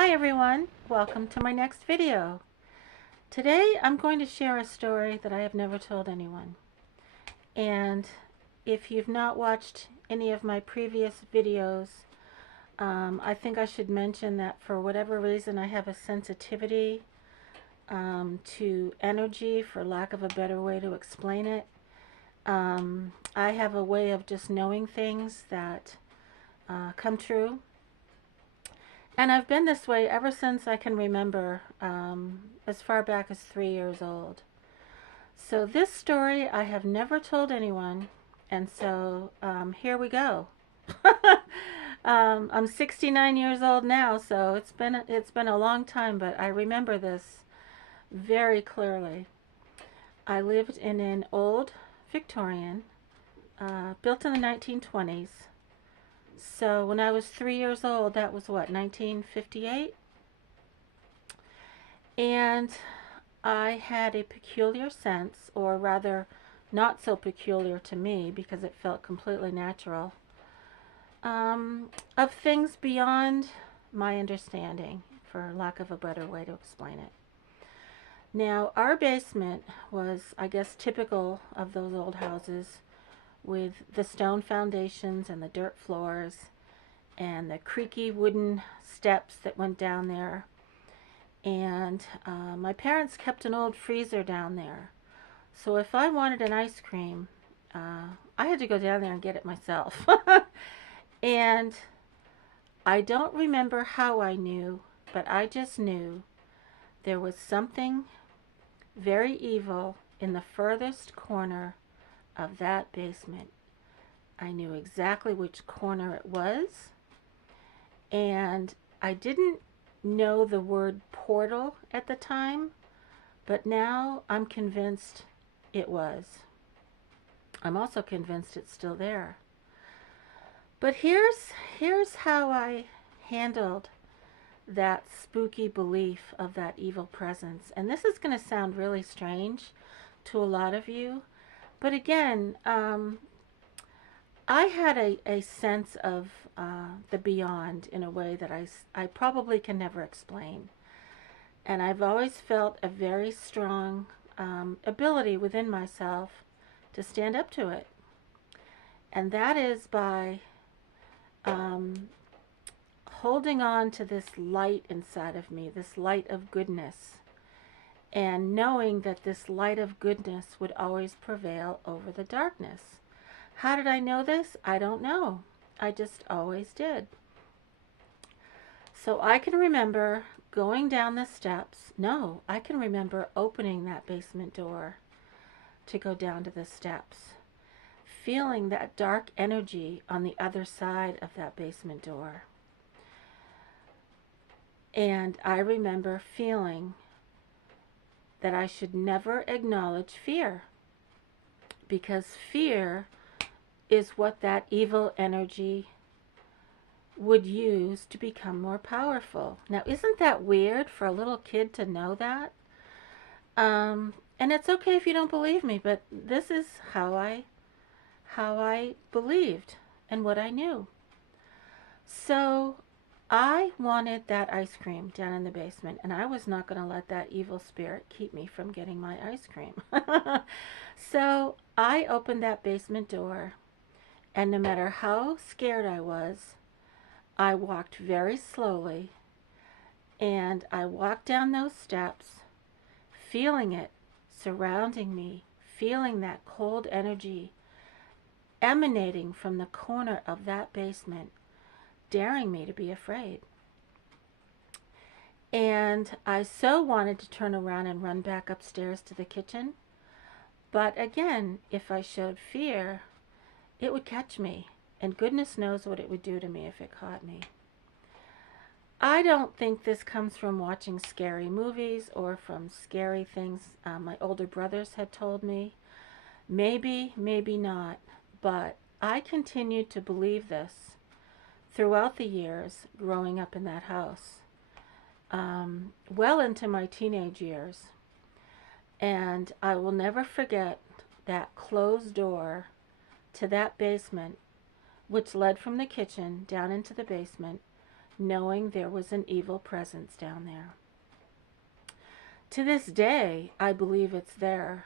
Hi everyone, welcome to my next video. Today I'm going to share a story that I have never told anyone. And if you've not watched any of my previous videos, I think I should mention that for whatever reason I have a sensitivity to energy, for lack of a better way to explain it. I have a way of just knowing things that come true. And I've been this way ever since I can remember, as far back as 3 years old. So this story I have never told anyone, and so here we go. I'm 69 years old now, so it's been a long time, but I remember this very clearly. I lived in an old Victorian, built in the 1920s. So when I was 3 years old, that was what, 1958? And I had a peculiar sense, or rather, not so peculiar to me because it felt completely natural, of things beyond my understanding, for lack of a better way to explain it. Now, our basement was, I guess, typical of those old houses, with the stone foundations and the dirt floors and the creaky wooden steps that went down there. And my parents kept an old freezer down there. So if I wanted an ice cream, I had to go down there and get it myself. And I don't remember how I knew, but I just knew there was something very evil in the furthest corner of that basement. I knew exactly which corner it was, and I didn't know the word portal at the time, but now I'm convinced it was. I'm also convinced it's still there. But here's how I handled that spooky belief of that evil presence. And this is going to sound really strange to a lot of you, but again, I had a sense of the beyond in a way that I probably can never explain. And I've always felt a very strong ability within myself to stand up to it. And that is by holding on to this light inside of me, this light of goodness, and knowing that this light of goodness would always prevail over the darkness. How did I know this? I don't know. I just always did. So I can remember going down the steps. No, I can remember opening that basement door to go down to the steps, feeling that dark energy on the other side of that basement door. And I remember feeling that I should never acknowledge fear, because fear is what that evil energy would use to become more powerful. Now, isn't that weird for a little kid to know that? And it's okay if you don't believe me, but this is how I believed and what I knew. So I wanted that ice cream down in the basement, and I was not going to let that evil spirit keep me from getting my ice cream. So I opened that basement door, and no matter how scared I was, I walked very slowly, and I walked down those steps, feeling it surrounding me, feeling that cold energy emanating from the corner of that basement, daring me to be afraid. And I so wanted to turn around and run back upstairs to the kitchen, but again, if I showed fear, it would catch me, and goodness knows what it would do to me if it caught me. I don't think this comes from watching scary movies or from scary things my older brothers had told me. Maybe, maybe not, but I continued to believe this throughout the years growing up in that house, well into my teenage years. And I will never forget that closed door to that basement, which led from the kitchen down into the basement, knowing there was an evil presence down there. To this day, I believe it's there.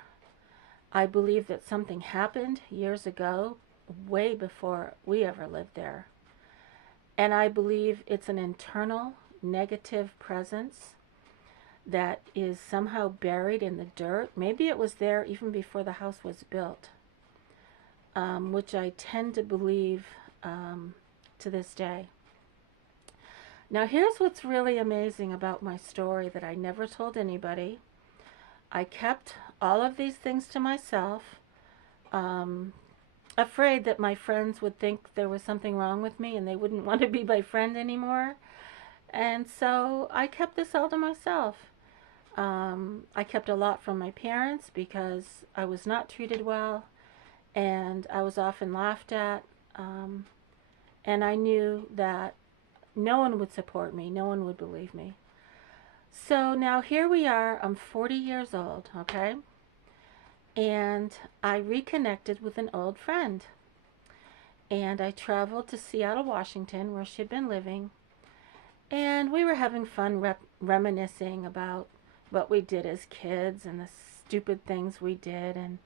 I believe that something happened years ago, way before we ever lived there. And I believe it's an internal negative presence that is somehow buried in the dirt. Maybe it was there even before the house was built, which I tend to believe to this day. Now here's what's really amazing about my story that I never told anybody. I kept all of these things to myself, afraid that my friends would think there was something wrong with me and they wouldn't want to be my friend anymore. And so I kept this all to myself. I kept a lot from my parents because I was not treated well and I was often laughed at. And I knew that no one would support me, no one would believe me. So now here we are, I'm 40 years old, okay? And I reconnected with an old friend. And I traveled to Seattle, Washington, where she'd been living. And we were having fun reminiscing about what we did as kids and the stupid things we did and,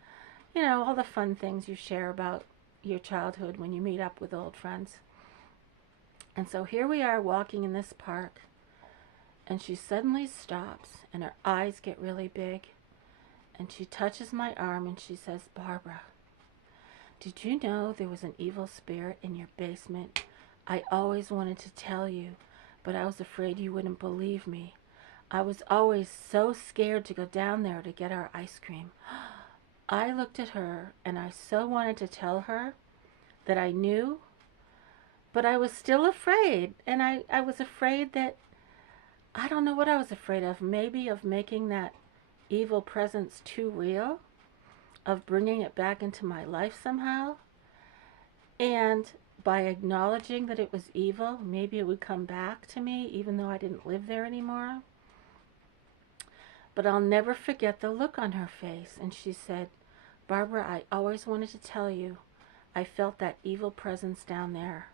you know, all the fun things you share about your childhood when you meet up with old friends. And so here we are walking in this park, and she suddenly stops and her eyes get really big, and she touches my arm and she says, "Barbara, did you know there was an evil spirit in your basement? I always wanted to tell you, but I was afraid you wouldn't believe me. I was always so scared to go down there to get our ice cream." I looked at her and I so wanted to tell her that I knew, but I was still afraid. And I was afraid that, I don't know what I was afraid of. Maybe of making that evil presence too real, of bringing it back into my life somehow. And by acknowledging that it was evil, maybe it would come back to me even though I didn't live there anymore. But I'll never forget the look on her face. And she said, "Barbara, I always wanted to tell you, I felt that evil presence down there.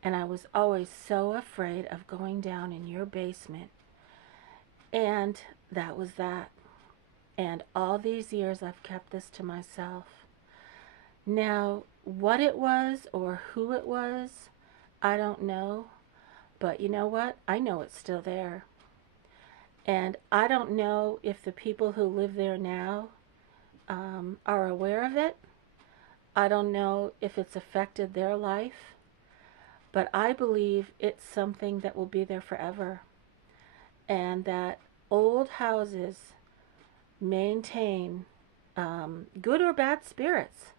And I was always so afraid of going down in your basement." And that was that. And all these years I've kept this to myself. Now, what it was or who it was, I don't know. But you know what? I know it's still there. And I don't know if the people who live there now are aware of it. I don't know if it's affected their life. But I believe it's something that will be there forever. And that old houses maintain good or bad spirits.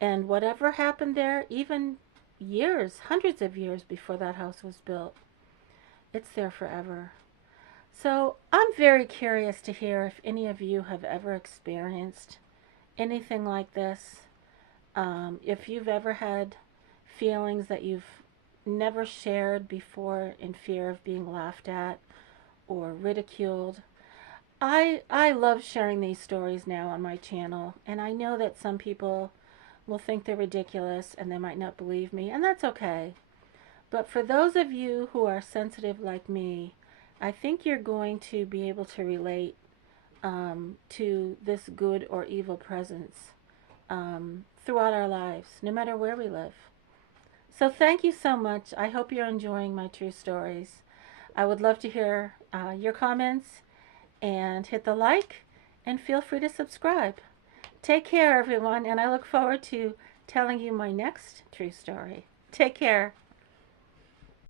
And whatever happened there, even years, hundreds of years before that house was built, it's there forever. So I'm very curious to hear if any of you have ever experienced anything like this. If you've ever had feelings that you've never shared before in fear of being laughed at or ridiculed. I love sharing these stories now on my channel, and I know that some people will think they're ridiculous and they might not believe me, and that's okay. But for those of you who are sensitive like me, I think you're going to be able to relate to this good or evil presence throughout our lives, no matter where we live. So thank you so much. I hope you're enjoying my true stories. I would love to hear your comments, and hit the like, and feel free to subscribe. Take care, everyone, and I look forward to telling you my next true story. Take care.